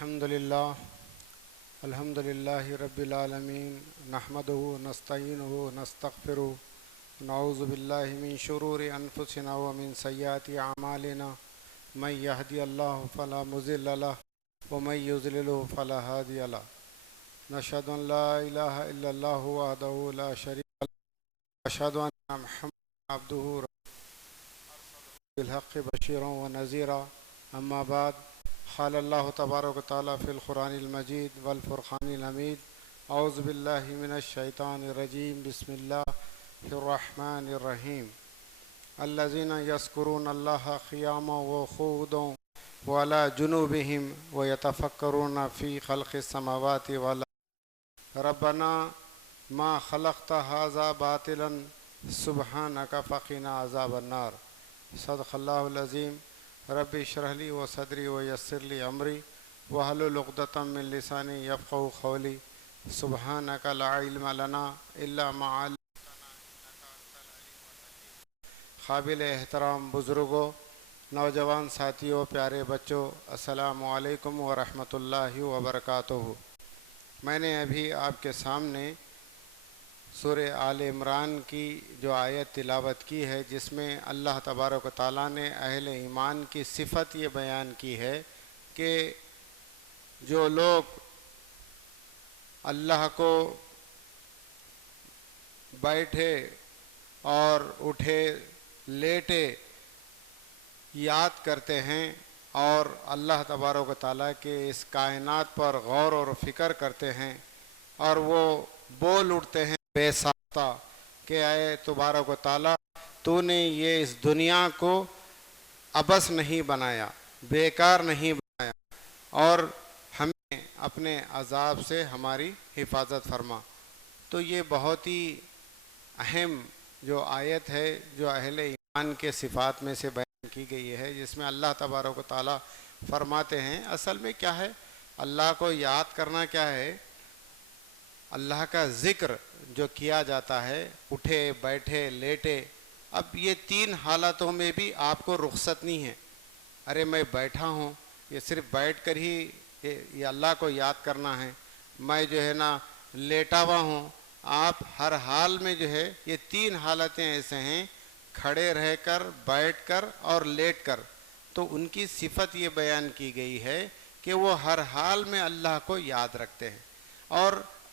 الحمد لله رب العالمين نحمده ونستعينه ونستغفره نعوذ بالله من شرور أنفسنا ومن سيئات أعمالنا من يهدي الله فلا مضل له ومن يضلل فلا هادي له نشهد أن لا إله إلا الله وحده لا شريك له وأشهد أن محمدا عبده ورسوله بالحق بشيرا ونذيرا أما بعد قال الله تبارك وتعالى في القرآن المجيد والفرقان الحميد أعوذ بالله من الشيطان الرجيم بسم الله الرحمن الرحيم الذين يذكرون الله قياما وقعودا وعلى جنوبهم ويتفكرون في خلق السماوات والأرض ربنا ما خلقت هذا باطلا سبحانك فقنا عذاب النار صدق الله العظيم رب اشرح لي وصدري ويسر لي امري واحلل عقدة من لساني يفقهوا قولي سبحانك لا علم لنا الا ما علمتنا قابل احترام بزرگوں، نوجوان ساتھیوں، پیارے بچوں، السلام علیکم ورحمۃ اللہ وبرکاتہ۔ میں نے ابھی آپ کے سامنے سورہ آل عمران کی جو آیت تلاوت کی ہے، جس میں اللہ تبارک و تعالیٰ نے اہل ایمان کی صفت یہ بیان کی ہے کہ جو لوگ اللہ کو بیٹھے اور اٹھے لیٹے یاد کرتے ہیں اور اللہ تبارک و تعالیٰ کے اس کائنات پر غور و فکر کرتے ہیں اور وہ بول اٹھتے ہیں بے ساختہ کہ اے تبارک و تعالیٰ، تو نے یہ اس دنیا کو عبث نہیں بنایا، بیکار نہیں بنایا، اور ہمیں اپنے عذاب سے ہماری حفاظت فرما۔ تو یہ بہت ہی اہم جو آیت ہے جو اہل ایمان کے صفات میں سے بیان کی گئی ہے، جس میں اللہ تبارک و تعالیٰ فرماتے ہیں اصل میں کیا ہے اللہ کو یاد کرنا، کیا ہے اللہ کا ذکر جو کیا جاتا ہے اٹھے بیٹھے لیٹے۔ اب یہ تین حالتوں میں بھی آپ کو رخصت نہیں ہے۔ ارے میں بیٹھا ہوں، یہ صرف بیٹھ کر ہی یہ اللہ کو یاد کرنا ہے، میں جو ہے نا لیٹا ہوا ہوں۔ آپ ہر حال میں جو ہے یہ تین حالتیں ایسے ہیں، کھڑے رہ کر، بیٹھ کر اور لیٹ کر، تو ان کی صفت یہ بیان کی گئی ہے کہ وہ ہر حال میں اللہ کو یاد رکھتے ہیں۔ اور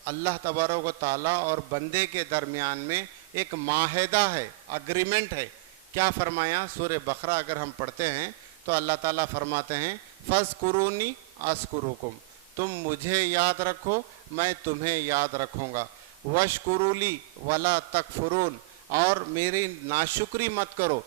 اللہ تبارک و تعالیٰ اور بندے کے درمیان میں ایک معاہدہ ہے، اگریمنٹ ہے۔ کیا فرمایا؟ سورہ بقرہ اگر ہم پڑھتے ہیں تو اللہ تعالیٰ فرماتے ہیں فَاذْكُرُونِي أَذْكُرُكُمْ، تم مجھے یاد رکھو میں تمہیں یاد رکھوں گا، وَاشْكُرُوا لِي وَلَا تَكْفُرُونَ، اور میری ناشکری مت کرو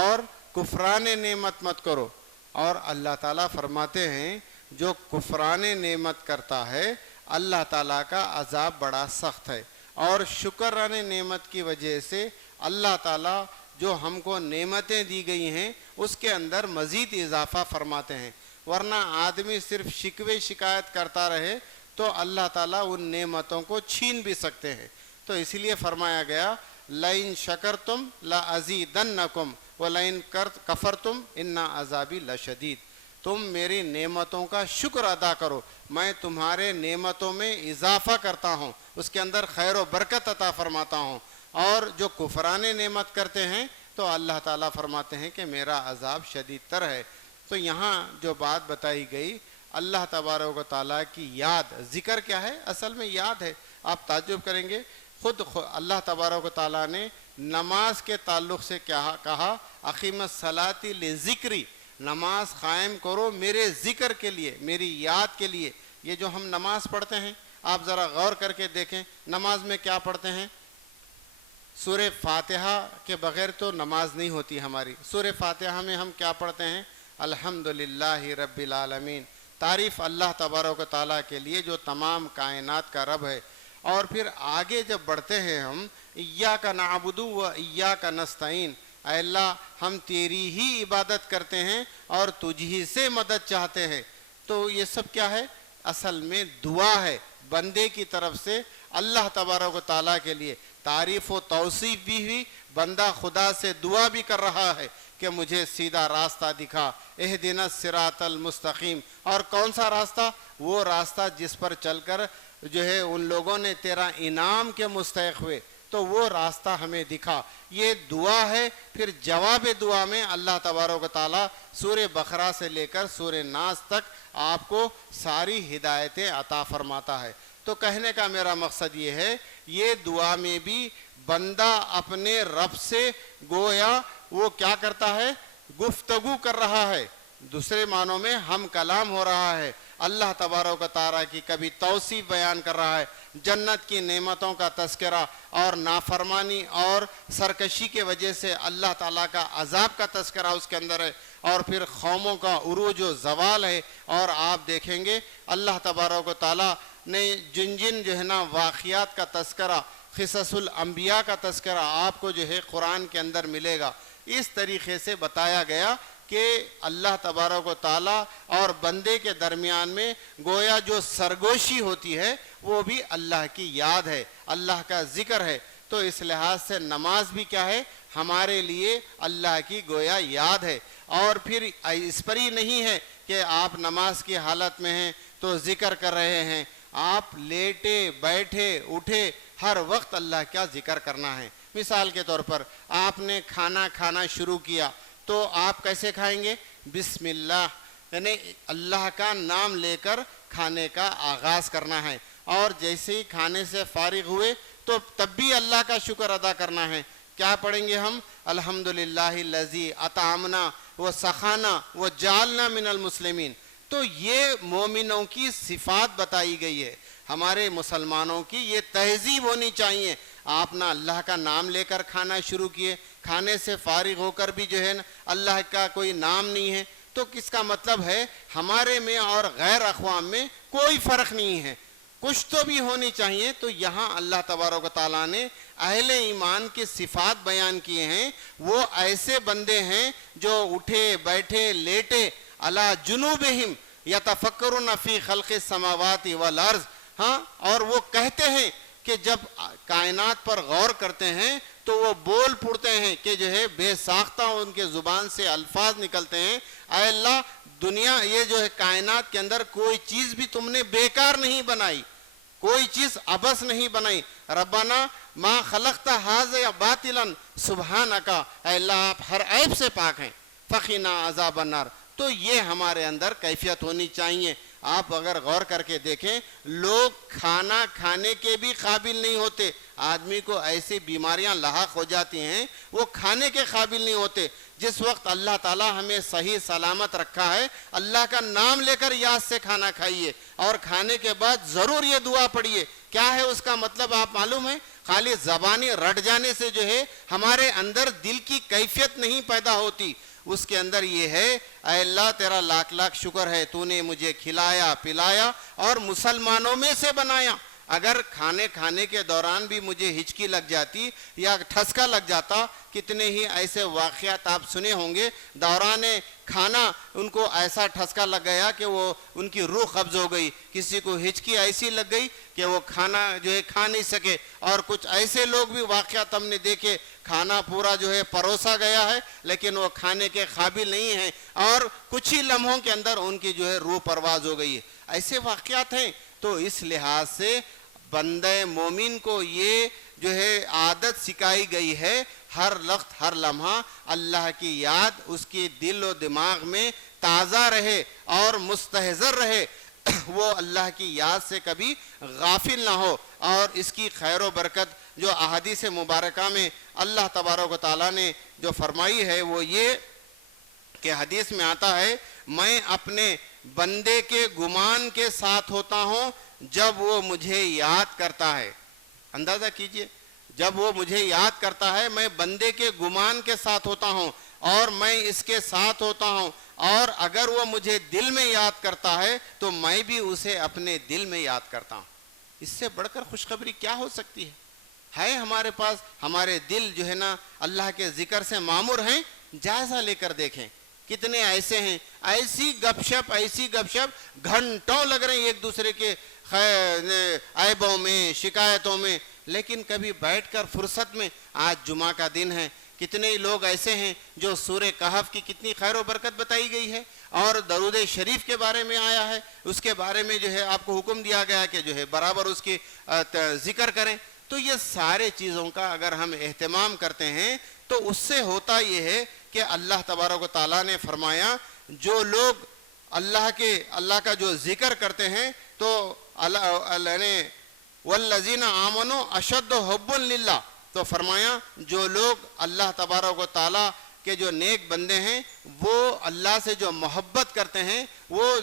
اور کفران نعمت مت کرو۔ اور اللہ تعالیٰ فرماتے ہیں جو کفران نعمت کرتا ہے اللہ تعالیٰ کا عذاب بڑا سخت ہے، اور شکرانے نعمت کی وجہ سے اللہ تعالیٰ جو ہم کو نعمتیں دی گئی ہیں اس کے اندر مزید اضافہ فرماتے ہیں، ورنہ آدمی صرف شکوے شکایت کرتا رہے تو اللہ تعالیٰ ان نعمتوں کو چھین بھی سکتے ہیں۔ تو اسی لیے فرمایا گیا لَإِن شَكَرْتُمْ لَأَزِيدَنَّكُمْ وَلَإِن كَفَرْتُمْ إِنَّ عَذَابِي لَشَدِيدٌ، تم میری نعمتوں کا شکر ادا کرو، میں تمہارے نعمتوں میں اضافہ کرتا ہوں، اس کے اندر خیر و برکت عطا فرماتا ہوں۔ اور جو کفران نعمت کرتے ہیں تو اللہ تعالیٰ فرماتے ہیں کہ میرا عذاب شدید تر ہے۔ تو یہاں جو بات بتائی گئی اللہ تبارک و تعالیٰ کی یاد، ذکر کیا ہے؟ اصل میں یاد ہے۔ آپ تعجب کریں گے، خود اللہ تبارک و تعالیٰ نے نماز کے تعلق سے کیا کہا؟ اقیم الصلاۃ لذکری، نماز قائم کرو میرے ذکر کے لیے، میری یاد کے لیے۔ یہ جو ہم نماز پڑھتے ہیں آپ ذرا غور کر کے دیکھیں، نماز میں کیا پڑھتے ہیں؟ سورہ فاتحہ کے بغیر تو نماز نہیں ہوتی ہماری۔ سورہ فاتحہ میں ہم کیا پڑھتے ہیں؟ الحمدللہ رب العالمین، تعریف اللہ تبارک و تعالیٰ کے لیے جو تمام کائنات کا رب ہے۔ اور پھر آگے جب بڑھتے ہیں ہم ایاک نعبد و ایاک نستعین، اے اللہ ہم تیری ہی عبادت کرتے ہیں اور تجھ ہی سے مدد چاہتے ہیں۔ تو یہ سب کیا ہے؟ اصل میں دعا ہے بندے کی طرف سے اللہ تبارک و تعالیٰ کے لیے، تعریف و توصیف بھی ہوئی، بندہ خدا سے دعا بھی کر رہا ہے کہ مجھے سیدھا راستہ دکھا، اہدنا الصراط المستقیم۔ اور کون سا راستہ؟ وہ راستہ جس پر چل کر جو ہے ان لوگوں نے تیرا انعام کے مستحق ہوئے، تو وہ راستہ ہمیں دکھا۔ یہ دعا ہے۔ پھر جواب دعا میں اللہ تبارک و تعالیٰ سورہ بقرہ سے لے کر سورہ ناس تک آپ کو ساری ہدایتیں عطا فرماتا ہے۔ تو کہنے کا میرا مقصد یہ ہے، یہ دعا میں بھی بندہ اپنے رب سے گویا وہ کیا کرتا ہے؟ گفتگو کر رہا ہے، دوسرے معنوں میں ہم کلام ہو رہا ہے۔ اللہ تبارک و تعالیٰ کی کبھی توصیف بیان کر رہا ہے، جنت کی نعمتوں کا تذکرہ، اور نافرمانی اور سرکشی کے وجہ سے اللہ تعالیٰ کا عذاب کا تذکرہ اس کے اندر ہے، اور پھر قوموں کا عروج و زوال ہے۔ اور آپ دیکھیں گے اللہ تبارک و تعالیٰ نے جن جن جو ہے نا واقعات کا تذکرہ، قصص الانبیاء کا تذکرہ آپ کو جو ہے قرآن کے اندر ملے گا۔ اس طریقے سے بتایا گیا کہ اللہ تبارک و تعالیٰ اور بندے کے درمیان میں گویا جو سرگوشی ہوتی ہے وہ بھی اللہ کی یاد ہے، اللہ کا ذکر ہے۔ تو اس لحاظ سے نماز بھی کیا ہے؟ ہمارے لیے اللہ کی گویا یاد ہے۔ اور پھر اس پر ہی نہیں ہے کہ آپ نماز کی حالت میں ہیں تو ذکر کر رہے ہیں، آپ لیٹے بیٹھے اٹھے ہر وقت اللہ کا ذکر کرنا ہے۔ مثال کے طور پر آپ نے کھانا کھانا شروع کیا تو آپ کیسے کھائیں گے؟ بسم اللہ، یعنی اللہ کا نام لے کر کھانے کا آغاز کرنا ہے۔ اور جیسے ہی کھانے سے فارغ ہوئے تو تب بھی اللہ کا شکر ادا کرنا ہے۔ کیا پڑھیں گے ہم؟ الحمدللہ الذی اطعمنا وسقانا وجعلنا من المسلمین۔ تو یہ مومنوں کی صفات بتائی گئی ہے، ہمارے مسلمانوں کی یہ تہذیب ہونی چاہیے۔ آپ نہ اللہ کا نام لے کر کھانا شروع کیے، کھانے سے فارغ ہو کر بھی جو ہے نا اللہ کا کوئی نام نہیں ہے، تو کس کا مطلب ہے ہمارے میں اور غیر اقوام میں کوئی فرق نہیں ہے، کچھ تو بھی ہونی چاہیے۔ تو یہاں اللہ تبارک و تعالیٰ نے اہل ایمان کی صفات بیان کیے ہیں، وہ ایسے بندے ہیں جو اٹھے بیٹھے لیٹے علی جنوبہم یتفکرون فی خلق السماوات والارض، ہاں، اور وہ کہتے ہیں کہ جب کائنات پر غور کرتے ہیں تو وہ بول پڑتے ہیں کہ جو ہے بے ساختہ ان کے زبان سے الفاظ نکلتے ہیں، اے اللہ دنیا یہ جو ہے کائنات کے اندر کوئی چیز بھی تم نے بیکار نہیں بنائی، کوئی چیز عبث نہیں بنائی۔ ربنا ما خلقت ھذا باطلا سبحانک، اے اللہ آپ ہر عیب سے پاک ہیں، فقنا عذاب النار۔ تو یہ ہمارے اندر کیفیت ہونی چاہیے۔ آپ اگر غور کر کے دیکھیں، لوگ کھانا کھانے کے بھی قابل نہیں ہوتے، آدمی کو ایسی بیماریاں لاحق ہو جاتی ہیں وہ کھانے کے قابل نہیں ہوتے۔ جس وقت اللہ تعالیٰ ہمیں صحیح سلامت رکھا ہے، اللہ کا نام لے کر یاد سے کھانا کھائیے، اور کھانے کے بعد ضرور یہ دعا پڑھیے۔ کیا ہے اس کا مطلب آپ معلوم ہے؟ خالی زبانی رٹ جانے سے جو ہے ہمارے اندر دل کی کیفیت نہیں پیدا ہوتی، اس کے اندر یہ ہے اے اللہ تیرا لاکھ لاکھ شکر ہے، تو نے مجھے کھلایا پلایا اور مسلمانوں میں سے بنایا۔ اگر کھانے کے دوران بھی مجھے ہچکی لگ جاتی یا ٹھسکا لگ جاتا، کتنے ہی ایسے واقعات آپ سنے ہوں گے، دوران کھانا ان کو ایسا ٹھسکا لگ گیا کہ وہ ان کی روح قبض ہو گئی، کسی کو ہچکی ایسی لگ گئی کہ وہ کھانا جو ہے کھا نہیں سکے، اور کچھ ایسے لوگ بھی واقعات ہم نے دیکھے، کھانا پورا جو ہے پروسا گیا ہے لیکن وہ کھانے کے قابل نہیں ہیں، اور کچھ ہی لمحوں کے اندر ان کی جو ہے روح پرواز ہو گئی ہے۔ ایسے واقعات ہیں۔ تو اس لحاظ سے بندہ مومن کو یہ جو ہے عادت سکھائی گئی ہے، ہر وقت ہر لمحہ اللہ کی یاد اس کی دل و دماغ میں تازہ رہے اور مستحضر رہے، وہ اللہ کی یاد سے کبھی غافل نہ ہو۔ اور اس کی خیر و برکت جو احادیث مبارکہ میں اللہ تبارک و تعالیٰ نے جو فرمائی ہے وہ یہ کہ حدیث میں آتا ہے، میں اپنے بندے کے گمان کے ساتھ ہوتا ہوں جب وہ مجھے یاد کرتا ہے۔ اندازہ کیجئے، جب وہ مجھے یاد کرتا ہے میں بندے کے گمان کے ساتھ ہوتا ہوں اور میں اس کے ساتھ ہوتا ہوں، اور اگر وہ مجھے دل میں یاد کرتا ہے تو میں بھی اسے اپنے دل میں یاد کرتا ہوں۔ اس سے بڑھ کر خوشخبری کیا ہو سکتی ہے ہمارے پاس؟ ہمارے دل جو ہے نا اللہ کے ذکر سے معمور ہیں۔ جائزہ لے کر دیکھیں کتنے ایسے ہیں، ایسی گپ شپ گھنٹوں لگ رہے ہیں ایک دوسرے کے عیبوں میں شکایتوں میں، لیکن کبھی بیٹھ کر فرصت میں، آج جمعہ کا دن ہے کتنے لوگ ایسے ہیں جو سورہ کہف کی کتنی خیر و برکت بتائی گئی ہے اور درود شریف کے بارے میں آیا ہے، اس کے بارے میں جو ہے آپ کو حکم دیا گیا کہ جو ہے برابر اس کی ذکر کریں. تو یہ سارے چیزوں کا اگر ہم اہتمام کرتے ہیں تو اس سے ہوتا یہ ہے کہ اللہ تبارک و تعالیٰ نے فرمایا جو لوگ اللہ کا جو ذکر کرتے ہیں تو اللہ نے والذین آمنوا اشد حب للہ، تو فرمایا جو لوگ اللہ تبارک و تعالیٰ کے جو نیک بندے ہیں وہ اللہ سے جو محبت کرتے ہیں وہ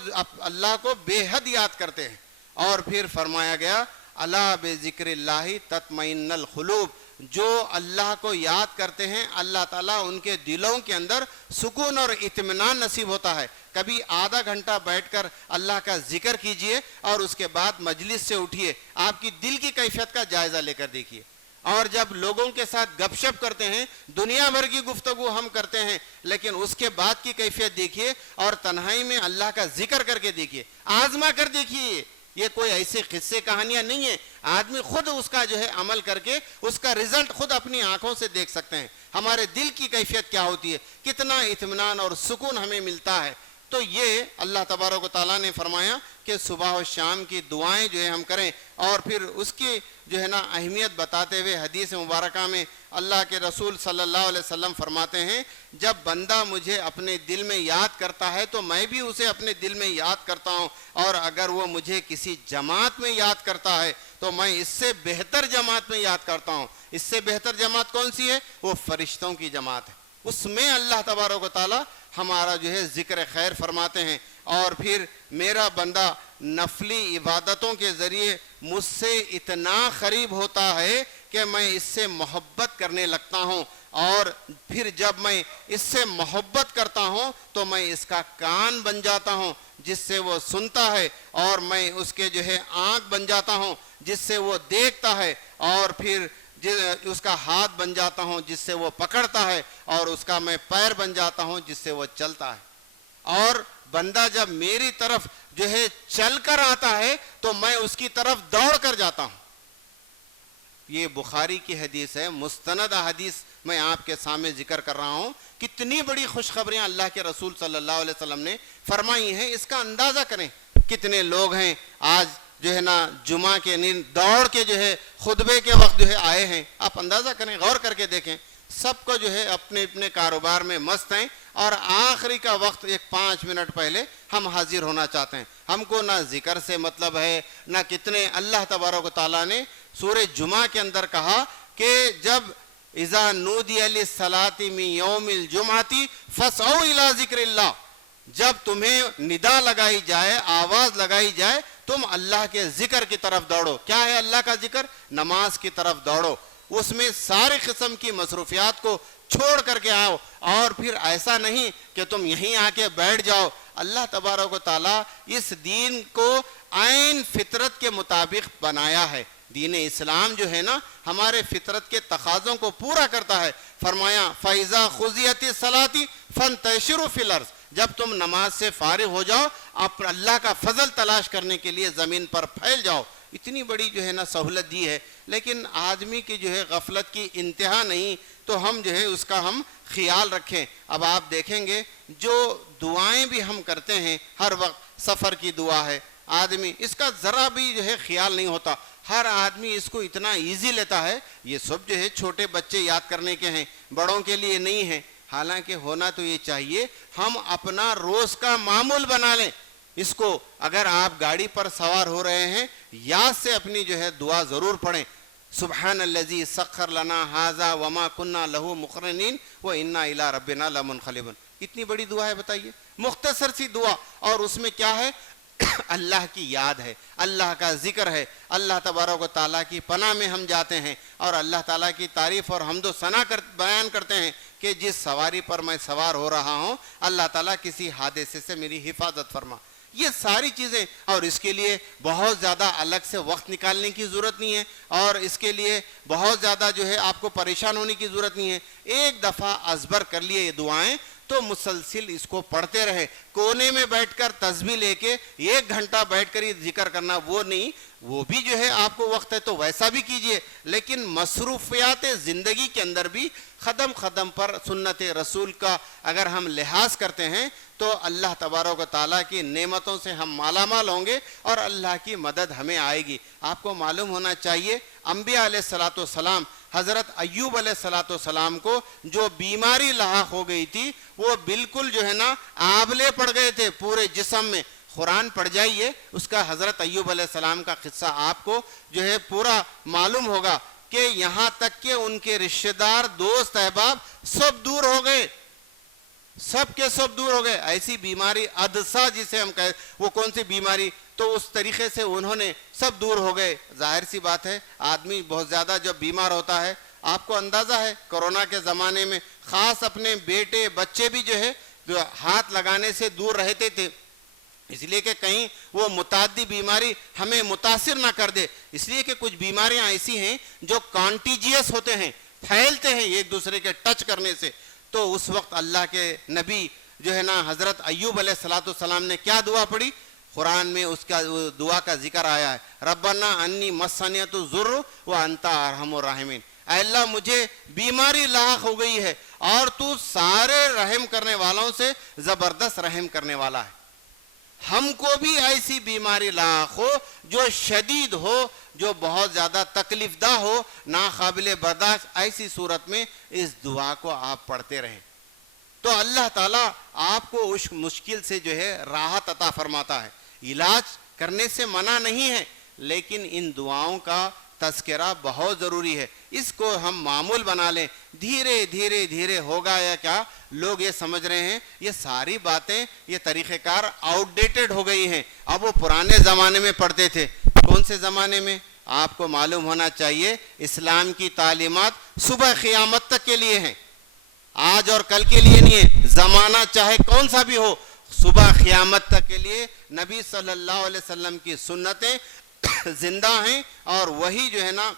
اللہ کو بے حد یاد کرتے ہیں. اور پھر فرمایا گیا الا بذکر اللہ تطمئن القلوب، جو اللہ کو یاد کرتے ہیں اللہ تعالیٰ ان کے دلوں کے اندر سکون اور اطمینان نصیب ہوتا ہے. کبھی آدھا گھنٹہ بیٹھ کر اللہ کا ذکر کیجئے اور اس کے بعد مجلس سے اٹھیے، آپ کی دل کی کیفیت کا جائزہ لے کر دیکھیے. اور جب لوگوں کے ساتھ گپ شپ کرتے ہیں، دنیا بھر کی گفتگو ہم کرتے ہیں، لیکن اس کے بعد کی کیفیت دیکھیے اور تنہائی میں اللہ کا ذکر کر کے دیکھیے، آزما کر دیکھیے. یہ کوئی ایسے قصے کہانیاں نہیں ہیں، آدمی خود اس کا جو ہے عمل کر کے اس کا رزلٹ خود اپنی آنکھوں سے دیکھ سکتے ہیں. ہمارے دل کی کیفیت کیا ہوتی ہے، کتنا اطمینان اور سکون ہمیں ملتا ہے. تو یہ اللہ تبارک و تعالیٰ نے فرمایا کہ صبح و شام کی دعائیں جو ہے ہم کریں. اور پھر اس کی جو ہے نا اہمیت بتاتے ہوئے حدیث مبارکہ میں اللہ کے رسول صلی اللہ علیہ وسلم فرماتے ہیں جب بندہ مجھے اپنے دل میں یاد کرتا ہے تو میں بھی اسے اپنے دل میں یاد کرتا ہوں، اور اگر وہ مجھے کسی جماعت میں یاد کرتا ہے تو میں اس سے بہتر جماعت میں یاد کرتا ہوں. اس سے بہتر جماعت کون سی ہے؟ وہ فرشتوں کی جماعت ہے. اس میں اللہ تبارک و تعالیٰ ہمارا جو ہے ذکر خیر فرماتے ہیں. اور پھر میرا بندہ نفلی عبادتوں کے ذریعے مجھ سے اتنا قریب ہوتا ہے کہ میں اس سے محبت کرنے لگتا ہوں، اور پھر جب میں اس سے محبت کرتا ہوں تو میں اس کا کان بن جاتا ہوں جس سے وہ سنتا ہے، اور میں اس کے جو ہے آنکھ بن جاتا ہوں جس سے وہ دیکھتا ہے، اور پھر اس کا ہاتھ بن جاتا ہوں جس سے وہ پکڑتا ہے، اور اس کا میں پیر بن جاتا ہوں جس سے وہ چلتا ہے. اور بندہ جب میری طرف جو ہے چل کر آتا ہے تو میں اس کی طرف دوڑ کر جاتا ہوں. یہ بخاری کی حدیث ہے، مستند حدیث میں آپ کے سامنے ذکر کر رہا ہوں. کتنی بڑی خوشخبریاں اللہ کے رسول صلی اللہ علیہ وسلم نے فرمائی ہیں، اس کا اندازہ کریں. کتنے لوگ ہیں آج جو ہے نا جمعہ کے دوڑ کے جو ہے خطبے کے وقت جو ہے آئے ہیں. آپ اندازہ کریں، غور کر کے دیکھیں، سب کو جو ہے اپنے اپنے کاروبار میں مست ہیں، اور آخری کا وقت 5 منٹ پہلے ہم حاضر ہونا چاہتے ہیں. ہم کو نہ ذکر سے مطلب ہے نہ کتنے. اللہ تبارک و تعالیٰ نے سورہ جمعہ کے اندر کہا کہ جب اذا نودی للصلاۃ من یوم الجمعۃ فاسعوا الی ذکر اللہ، جب تمہیں ندا لگائی جائے، آواز لگائی جائے، تم اللہ کے ذکر کی طرف دوڑو. کیا ہے اللہ کا ذکر؟ نماز کی طرف دوڑو. اس میں سارے قسم کی مصروفیات کو چھوڑ کر کے آؤ. اور پھر ایسا نہیں کہ تم یہیں آ کے بیٹھ جاؤ. اللہ تبارک و تعالیٰ اس دین کو عین فطرت کے مطابق بنایا ہے. دین اسلام جو ہے نا ہمارے فطرت کے تقاضوں کو پورا کرتا ہے. فرمایا فَإِذَا خُذِيَتِ الصَّلَاةِ فَانْتَشِرُوا فِي الْأَرْضِ، جب تم نماز سے فارغ ہو جاؤ آپ اللہ کا فضل تلاش کرنے کے لیے زمین پر پھیل جاؤ. اتنی بڑی جو ہے نا سہولت دی ہے، لیکن آدمی کی جو ہے غفلت کی انتہا نہیں. تو ہم جو ہے اس کا ہم خیال رکھیں. اب آپ دیکھیں گے جو دعائیں بھی ہم کرتے ہیں ہر وقت، سفر کی دعا ہے، آدمی اس کا ذرا بھی جو ہے خیال نہیں ہوتا. ہر آدمی اس کو اتنا ایزی لیتا ہے، یہ سب جو ہے چھوٹے بچے یاد کرنے کے ہیں، بڑوں کے لیے نہیں ہیں. حالانکہ ہونا تو یہ چاہیے ہم اپنا روز کا معمول بنا لیں اس کو. اگر آپ گاڑی پر سوار ہو رہے ہیں یاد سے اپنی جو ہے دعا ضرور پڑھیں. سبحان الذی سخر لنا ھذا وما كنا له مقرنین وانا الی ربنا لمنقلبون. اتنی بڑی دعا ہے، بتائیے، مختصر سی دعا، اور اس میں کیا ہے؟ اللہ کی یاد ہے، اللہ کا ذکر ہے، اللہ تبارک و تعالیٰ کی پناہ میں ہم جاتے ہیں، اور اللہ تعالیٰ کی تعریف اور حمد و ثنا بیان کرتے ہیں کہ جس سواری پر میں سوار ہو رہا ہوں اللہ تعالیٰ کسی حادثے سے میری حفاظت فرما. یہ ساری چیزیں، اور اس کے لیے بہت زیادہ الگ سے وقت نکالنے کی ضرورت نہیں ہے، اور اس کے لیے بہت زیادہ جو ہے آپ کو پریشان ہونے کی ضرورت نہیں ہے. ایک دفعہ ازبر کر لیے یہ دعائیں تو مسلسل اس کو پڑھتے رہے. کونے میں بیٹھ کر تسبیح لے کے 1 گھنٹہ بیٹھ کر یہ ذکر کرنا وہ نہیں، وہ بھی جو ہے آپ کو وقت ہے تو ویسا بھی کیجئے، لیکن مصروفیات زندگی کے اندر بھی قدم قدم پر سنت رسول کا اگر ہم لحاظ کرتے ہیں تو اللہ تبارک و تعالیٰ کی نعمتوں سے ہم مالا مال ہوں گے اور اللہ کی مدد ہمیں آئے گی۔ آپ کو معلوم ہونا چاہیے انبیاء علیہ السلام حضرت ایوب علیہ السلام کو جو بیماری لاحق ہو گئی تھی وہ بالکل جو ہے نا آبلے پڑ گئے تھے پورے جسم میں۔ قرآن پڑھ جائیے، اس کا حضرت ایوب علیہ السلام کا قصہ آپ کو جو ہے پورا معلوم ہوگا کہ یہاں تک کہ ان کے رشتہ دار، دوست، احباب سب دور ہو گئے، سب کے سب دور ہو گئے۔ ایسی بیماری عدسہ جسے ہم کہتے، وہ کون سی بیماری، تو اس طریقے سے انہوں نے سب دور ہو گئے۔ ظاہر سی بات ہے آدمی بہت زیادہ جب بیمار ہوتا ہے، آپ کو اندازہ ہے کرونا کے زمانے میں خاص اپنے بیٹے بچے بھی جو ہے ہاتھ لگانے سے دور رہتے تھے، اس لیے کہ کہیں وہ متعدی بیماری ہمیں متاثر نہ کر دے۔ اس لیے کہ کچھ بیماریاں ایسی ہیں جو کانٹیجیس ہوتے ہیں، پھیلتے ہیں ایک دوسرے کے ٹچ کرنے سے۔ تو اس وقت اللہ کے نبی جو ہے نا حضرت ایوب علیہ السلام نے کیا دعا پڑھی؟ قرآن میں اس کا دعا کا ذکر آیا ہے، ربنا انی مسنیۃ الضر وانت ارحم الراحمین۔ اے اللہ مجھے بیماری لاحق ہو گئی ہے اور تو سارے رحم کرنے والوں سے زبردست رحم کرنے والا ہے۔ ہم کو بھی ایسی بیماری لاحق ہو جو شدید ہو، جو بہت زیادہ تکلیف دہ ہو، ناقابل برداشت، ایسی صورت میں اس دعا کو آپ پڑھتے رہیں تو اللہ تعالیٰ آپ کو اس مشکل سے جو ہے راحت عطا فرماتا ہے۔ علاج کرنے سے منع نہیں ہے، لیکن ان دعاؤں کا تذکرہ بہت ضروری ہے۔ اس کو ہم معمول بنا لیں، دھیرے دھیرے دھیرے ہوگا یا کیا؟ لوگ یہ سمجھ رہے ہیں یہ ساری باتیں، یہ طریقہ کار آؤٹ ڈیٹڈ ہو گئی ہیں، اب وہ پرانے زمانے میں پڑھتے تھے۔ کون سے زمانے میں؟ آپ کو معلوم ہونا چاہیے اسلام کی تعلیمات صبح قیامت تک کے لیے ہیں، آج اور کل کے لیے نہیں ہے۔ زمانہ چاہے کون سا بھی ہو، صبح قیامت تک کے لیے نبی صلی اللہ علیہ وسلم کی سنتیں زندہ ہیں، اور وہی جو ہے نا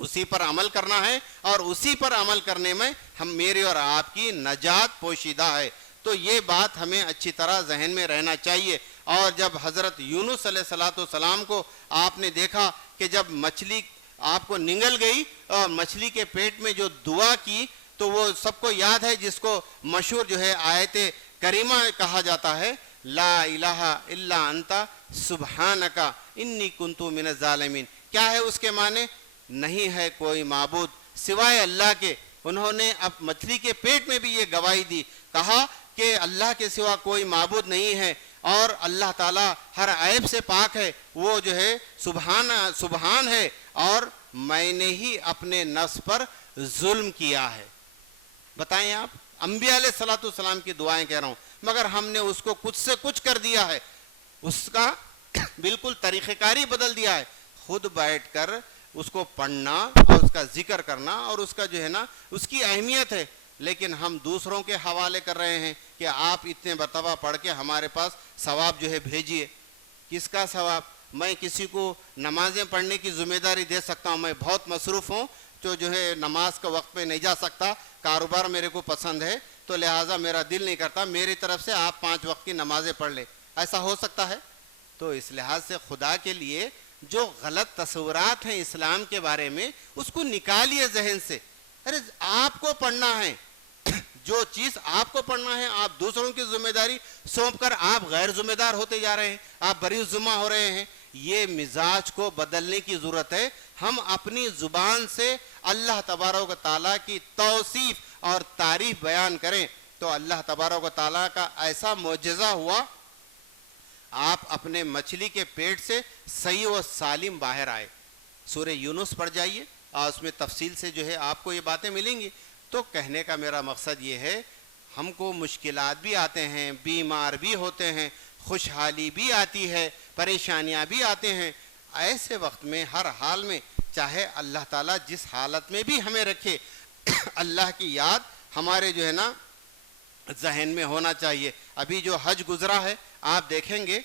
اسی پر عمل کرنا ہے، اور اسی پر عمل کرنے میں ہم میرے اور آپ کی نجات پوشیدہ ہے۔ تو یہ بات ہمیں اچھی طرح ذہن میں رہنا چاہیے۔ اور جب حضرت یونس علیہ السلام کو آپ نے دیکھا کہ جب مچھلی آپ کو نگل گئی اور مچھلی کے پیٹ میں جو دعا کی، تو وہ سب کو یاد ہے، جس کو مشہور جو ہے آیت کریمہ کہا جاتا ہے، لا الہ الا انت سبحانک انی کنت من الظالمین۔ کیا ہے اس کے معنی؟ نہیں ہے کوئی معبود سوائے اللہ کے۔ انہوں نے اب مچھلی کے پیٹ میں بھی یہ گواہی دی، کہا کہ اللہ کے سوا کوئی معبود نہیں ہے اور اللہ تعالیٰ ہر عیب سے پاک ہے، وہ جو ہے سبحان ہے، اور میں نے ہی اپنے نفس پر ظلم کیا ہے۔ بتائیں آپ، انبیاء علیہ السلام کی دعائیں کہہ رہا ہوں، مگر ہم نے اس کو کچھ سے کچھ کر دیا ہے، اس کا بالکل طریقہ کاری بدل دیا ہے۔ خود بیٹھ کر اس کو پڑھنا اور اس کا ذکر کرنا اور اس کا جو ہے نا اس کی اہمیت ہے، لیکن ہم دوسروں کے حوالے کر رہے ہیں کہ آپ اتنے مرتبہ پڑھ کے ہمارے پاس ثواب جو ہے بھیجیے۔ کس کا ثواب؟ میں کسی کو نمازیں پڑھنے کی ذمہ داری دے سکتا ہوں، میں بہت مصروف ہوں تو جو ہے نماز کا وقت پہ نہیں جا سکتا، کاروبار میرے کو پسند ہے تو لہٰذا میرا دل نہیں کرتا میری طرف سے آپ 5 وقت کی نمازیں پڑھ لیں، ایسا ہو سکتا ہے؟ تو اس لحاظ سے خدا کے لیے جو غلط تصورات ہیں اسلام کے بارے میں، اس کو نکالیے ذہن سے۔ ارے آپ کو پڑھنا ہے، جو چیز آپ کو پڑھنا ہے، آپ دوسروں کی ذمہ داری سونپ کر آپ غیر ذمہ دار ہوتے جا رہے ہیں، آپ بری ذمہ ہو رہے ہیں۔ یہ مزاج کو بدلنے کی ضرورت ہے۔ ہم اپنی زبان سے اللہ تبارک و تعالیٰ کی توصیف اور تعریف بیان کریں تو اللہ تبارک و تعالیٰ کا ایسا معجزہ ہوا، آپ اپنے مچھلی کے پیٹ سے صحیح و سالم باہر آئے۔ سورہ یونس پڑھ جائیے اور اس میں تفصیل سے جو ہے آپ کو یہ باتیں ملیں گی۔ تو کہنے کا میرا مقصد یہ ہے، ہم کو مشکلات بھی آتے ہیں، بیمار بھی ہوتے ہیں، خوشحالی بھی آتی ہے، پریشانیاں بھی آتے ہیں۔ ایسے وقت میں ہر حال میں، چاہے اللہ تعالیٰ جس حالت میں بھی ہمیں رکھے، اللہ کی یاد ہمارے جو ہے نا ذہن میں ہونا چاہیے۔ ابھی جو حج گزرا ہے آپ دیکھیں گے،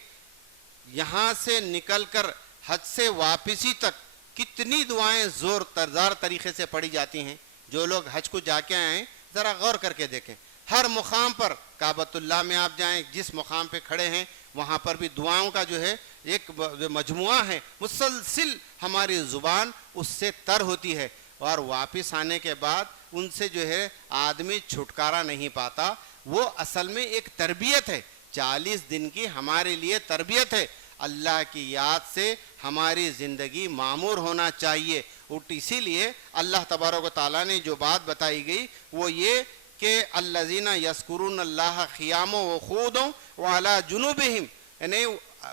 یہاں سے نکل کر حج سے واپسی تک کتنی دعائیں زور تردار طریقے سے پڑھی جاتی ہیں۔ جو لوگ حج کو جا کے آئے ہیں ذرا غور کر کے دیکھیں، ہر مقام پر کعبۃ اللہ میں آپ جائیں، جس مقام پہ کھڑے ہیں وہاں پر بھی دعاؤں کا جو ہے ایک مجموعہ ہے، مسلسل ہماری زبان اس سے تر ہوتی ہے، اور واپس آنے کے بعد ان سے جو ہے آدمی چھٹکارا نہیں پاتا. وہ اصل میں ایک تربیت ہے, 40 دن کی ہمارے لیے تربیت ہے. اللہ کی یاد سے ہماری زندگی معمور ہونا چاہیے. اسی لیے اللہ تبارک و تعالیٰ نے جو بات بتائی گئی وہ یہ کہ الذین یذکرون اللہ قیاما وقعودا وعلی جنوبہم, یعنی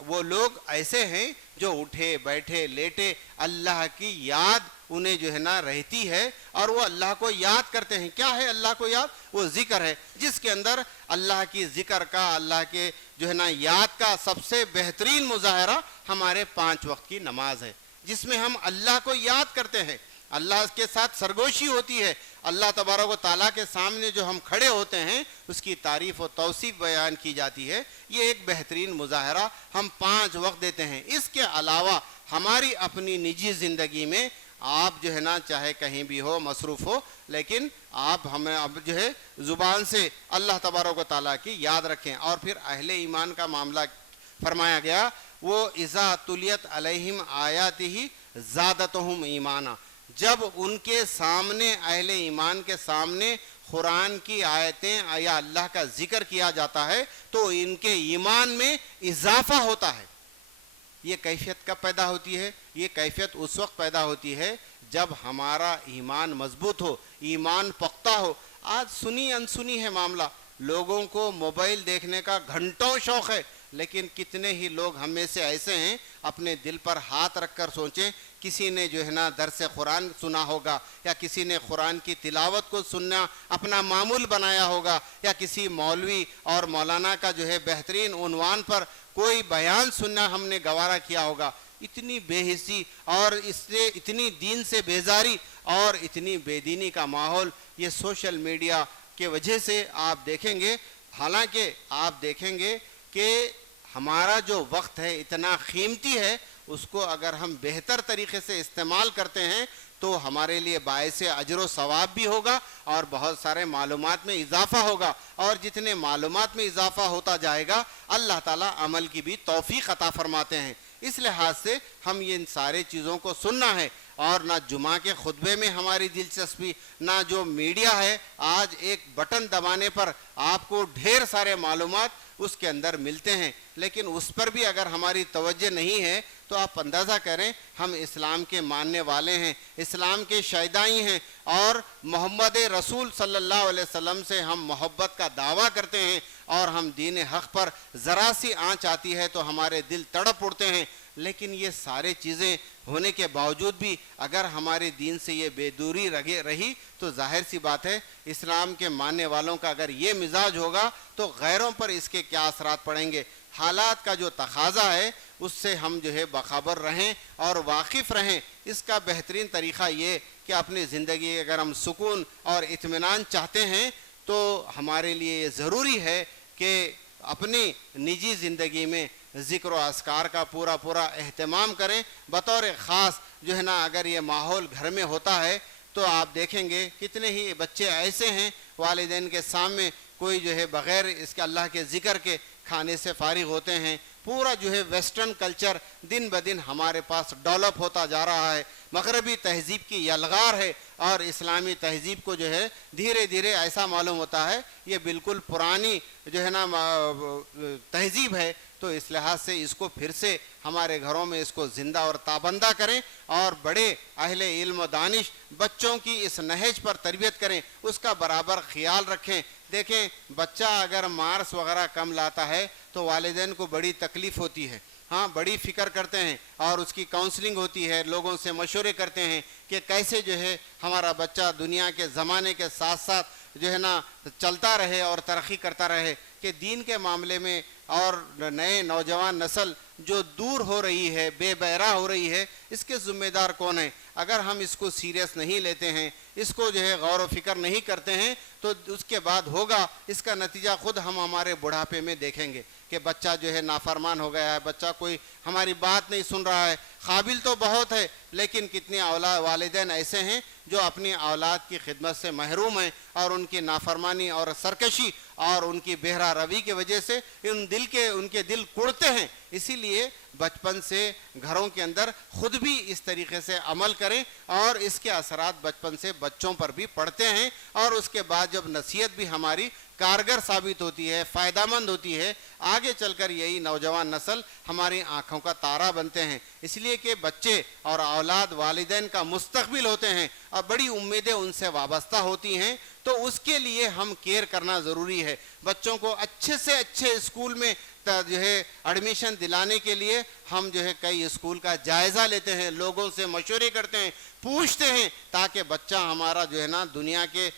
وہ لوگ ایسے ہیں جو اٹھے بیٹھے لیٹے اللہ کی یاد انہیں جو ہے نا رہتی ہے اور وہ اللہ کو یاد کرتے ہیں. کیا ہے اللہ کو یاد؟ وہ ذکر ہے, جس کے اندر اللہ کی ذکر کا, اللہ کے جو ہے نا یاد کا سب سے بہترین مظاہرہ ہمارے 5 وقت کی نماز ہے, جس میں ہم اللہ کو یاد کرتے ہیں, اللہ کے ساتھ سرگوشی ہوتی ہے, اللہ تبارک و تعالیٰ کے سامنے جو ہم کھڑے ہوتے ہیں اس کی تعریف و توصیف بیان کی جاتی ہے. یہ ایک بہترین مظاہرہ ہم 5 وقت دیتے ہیں. اس کے علاوہ ہماری اپنی نجی زندگی میں آپ جو ہے نا چاہے کہیں بھی ہو, مصروف ہو, لیکن آپ ہمیں اب جو ہے زبان سے اللہ تبارک و تعالیٰ کی یاد رکھیں. اور پھر اہل ایمان کا معاملہ فرمایا گیا, وہ اذا تلیت علیہم آیاتہ زادتہم ایمانا, جب ان کے سامنے اہل ایمان کے سامنے قرآن کی آیتیں یا اللہ کا ذکر کیا جاتا ہے تو ان کے ایمان میں اضافہ ہوتا ہے. یہ کیفیت کب پیدا ہوتی ہے؟ یہ کیفیت اس وقت پیدا ہوتی ہے جب ہمارا ایمان مضبوط ہو, ایمان پختہ ہو. آج سنی انسنی ہے معاملہ, لوگوں کو موبائل دیکھنے کا گھنٹوں شوق ہے, لیکن کتنے ہی لوگ ہم میں سے ایسے ہیں اپنے دل پر ہاتھ رکھ کر سوچیں, کسی نے جو ہے نا درس قرآن سنا ہوگا یا کسی نے قرآن کی تلاوت کو سننا اپنا معمول بنایا ہوگا, یا کسی مولوی اور مولانا کا جو ہے بہترین عنوان پر کوئی بیان سننا ہم نے گوارا کیا ہوگا. اتنی بے حسی اور اس سے اتنی دین سے بیزاری اور اتنی بے دینی کا ماحول یہ سوشل میڈیا کے وجہ سے آپ دیکھیں گے. حالانکہ آپ دیکھیں گے کہ ہمارا جو وقت ہے اتنا قیمتی ہے, اس کو اگر ہم بہتر طریقے سے استعمال کرتے ہیں تو ہمارے لیے باعث اجر و ثواب بھی ہوگا اور بہت سارے معلومات میں اضافہ ہوگا. اور جتنے معلومات میں اضافہ ہوتا جائے گا اللہ تعالیٰ عمل کی بھی توفیق عطا فرماتے ہیں. اس لحاظ سے ہم ان سارے چیزوں کو سننا ہے, اور نہ جمعہ کے خطبے میں ہماری دلچسپی, نہ جو میڈیا ہے. آج ایک بٹن دبانے پر آپ کو ڈھیر سارے معلومات اس کے اندر ملتے ہیں, لیکن اس پر بھی اگر ہماری توجہ نہیں ہے تو آپ اندازہ کریں ہم اسلام کے ماننے والے ہیں, اسلام کے شیدائی ہیں, اور محمد رسول صلی اللہ علیہ وسلم سے ہم محبت کا دعویٰ کرتے ہیں, اور ہم دین حق پر ذرا سی آنچ آتی ہے تو ہمارے دل تڑپ اڑتے ہیں. لیکن یہ سارے چیزیں ہونے کے باوجود بھی اگر ہمارے دین سے یہ بے دوری رہی تو ظاہر سی بات ہے اسلام کے ماننے والوں کا اگر یہ مزاج ہوگا تو غیروں پر اس کے کیا اثرات پڑیں گے. حالات کا جو تقاضا ہے اس سے ہم جو ہے باخبر رہیں اور واقف رہیں. اس کا بہترین طریقہ یہ کہ اپنی زندگی اگر ہم سکون اور اطمینان چاہتے ہیں تو ہمارے لیے یہ ضروری ہے کہ اپنی نجی زندگی میں ذکر و اذکار کا پورا اہتمام کریں. بطور خاص جو ہے نا اگر یہ ماحول گھر میں ہوتا ہے تو آپ دیکھیں گے کتنے ہی بچے ایسے ہیں والدین کے سامنے کوئی جو ہے بغیر اس کے اللہ کے ذکر کے کھانے سے فارغ ہوتے ہیں. پورا جو ہے ویسٹرن کلچر دن بدن ہمارے پاس ڈیولپ ہوتا جا رہا ہے, مغربی تہذیب کی یلغار ہے, اور اسلامی تہذیب کو جو ہے دھیرے دھیرے ایسا معلوم ہوتا ہے یہ بالکل پرانی جو ہے نا تہذیب ہے. تو اس لحاظ سے اس کو پھر سے ہمارے گھروں میں اس کو زندہ اور تابندہ کریں, اور بڑے اہل علم و دانش بچوں کی اس نہج پر تربیت کریں, اس کا برابر خیال رکھیں. دیکھیں بچہ اگر مارکس وغیرہ کم لاتا ہے تو والدین کو بڑی تکلیف ہوتی ہے, ہاں بڑی فکر کرتے ہیں, اور اس کی کاؤنسلنگ ہوتی ہے, لوگوں سے مشورے کرتے ہیں کہ کیسے جو ہے ہمارا بچہ دنیا کے زمانے کے ساتھ ساتھ جو ہے نا چلتا رہے اور ترقی کرتا رہے. کہ دین کے معاملے میں اور نئے نوجوان نسل جو دور ہو رہی ہے, بے بہرا ہو رہی ہے, اس کے ذمہ دار کون ہیں؟ اگر ہم اس کو سیریس نہیں لیتے ہیں, اس کو جو ہے غور و فکر نہیں کرتے ہیں تو اس کے بعد ہوگا اس کا نتیجہ خود ہم ہمارے بڑھاپے میں دیکھیں گے کہ بچہ جو ہے نافرمان ہو گیا ہے, بچہ کوئی ہماری بات نہیں سن رہا ہے. قابل تو بہت ہے لیکن کتنے والدین ایسے ہیں جو اپنی اولاد کی خدمت سے محروم ہیں اور ان کی نافرمانی اور سرکشی اور ان کی بہرا روی کی وجہ سے ان کے دل کڑتے ہیں. اسی لیے بچپن سے گھروں کے اندر خود بھی اس طریقے سے عمل کریں اور اس کے اثرات بچپن سے بچوں پر بھی پڑتے ہیں, اور اس کے بعد جب نصیحت بھی ہماری کارگر ثابت ہوتی ہے, فائدہ مند ہوتی ہے, آگے چل کر یہی نوجوان نسل ہماری آنکھوں کا تارا بنتے ہیں. اس لیے کہ بچے اور اولاد والدین کا مستقبل ہوتے ہیں اور بڑی امیدیں ان سے وابستہ ہوتی ہیں, تو اس کے لیے ہم کیئر کرنا ضروری ہے. بچوں کو اچھے سے اچھے اسکول میں جو ہے ایڈمیشن دلانے کے لیے ہم جو ہے کئی اسکول کا جائزہ لیتے ہیں, لوگوں سے مشورے کرتے ہیں, پوچھتے ہیں, تاکہ بچہ ہمارا جو ہے نا دنیا کے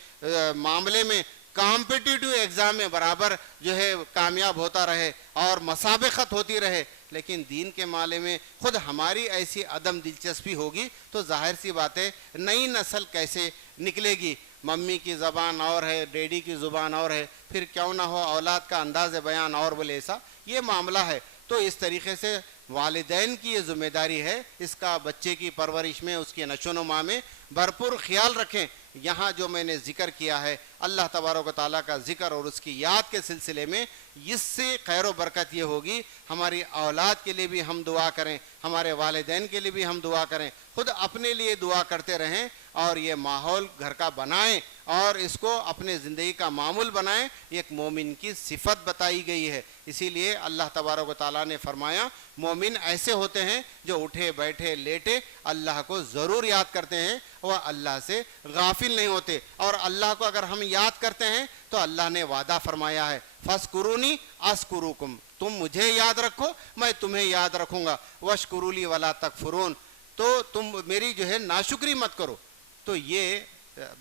معاملے میں کمپٹیٹیو ایگزام میں برابر جو ہے کامیاب ہوتا رہے اور مسابقت ہوتی رہے. لیکن دین کے معاملے میں خود ہماری ایسی عدم دلچسپی ہوگی تو ظاہر سی بات ہے نئی نسل کیسے نکلے گی. ممی کی زبان اور ہے, ڈیڈی کی زبان اور ہے, پھر کیوں نہ ہو اولاد کا انداز بیان اور بولے ایسا یہ معاملہ ہے. تو اس طریقے سے والدین کی یہ ذمہ داری ہے, اس کا بچے کی پرورش میں, اس کی نشو و نما میں بھرپور خیال رکھیں. یہاں جو میں نے ذکر کیا ہے اللہ تبارک و تعالیٰ کا ذکر اور اس کی یاد کے سلسلے میں, اس سے خیر و برکت یہ ہوگی ہماری اولاد کے لیے بھی ہم دعا کریں, ہمارے والدین کے لیے بھی ہم دعا کریں, خود اپنے لیے دعا کرتے رہیں اور یہ ماحول گھر کا بنائیں اور اس کو اپنے زندگی کا معمول بنائیں. یہ ایک مومن کی صفت بتائی گئی ہے. اسی لیے اللہ تبارک و تعالیٰ نے فرمایا مومن ایسے ہوتے ہیں جو اٹھے بیٹھے لیٹے اللہ کو ضرور یاد کرتے ہیں, وہ اللہ سے غافل نہیں ہوتے. اور اللہ کو اگر ہم یاد کرتے ہیں تو اللہ نے وعدہ فرمایا ہے فَاسْكُرُونِي أَذْكُرُكُمْ, تم مجھے یاد رکھو میں تمہیں یاد رکھوں گا. وَاشْكُرُوا لِي وَلَا تَكْفُرُونَ, تو تم میری جو ہے ناشکری مت کرو. تو یہ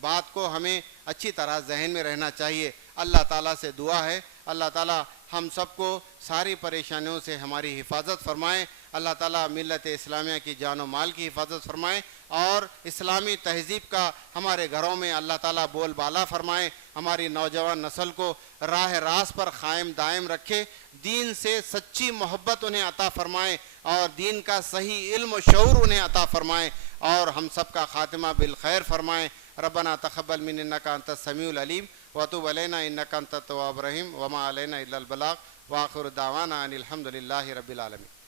بات کو ہمیں اچھی طرح ذہن میں رہنا چاہیے. اللہ تعالیٰ سے دعا ہے اللہ تعالیٰ ہم سب کو ساری پریشانیوں سے ہماری حفاظت فرمائیں. اللہ تعالیٰ ملت اسلامیہ کی جان و مال کی حفاظت فرمائیں اور اسلامی تہذیب کا ہمارے گھروں میں اللہ تعالیٰ بول بالا فرمائیں. ہماری نوجوان نسل کو راہ راست پر قائم دائم رکھے, دین سے سچی محبت انہیں عطا فرمائیں اور دین کا صحیح علم و شعور انہیں عطا فرمائیں, اور ہم سب کا خاتمہ بالخیر فرمائیں. ربنا تقبل منا انک انت السمیع العلیم وتب علینا انک انت التواب الرحیم وما علینا الا البلاغ وآخر دعوانا ان الحمد للہ رب العالمین.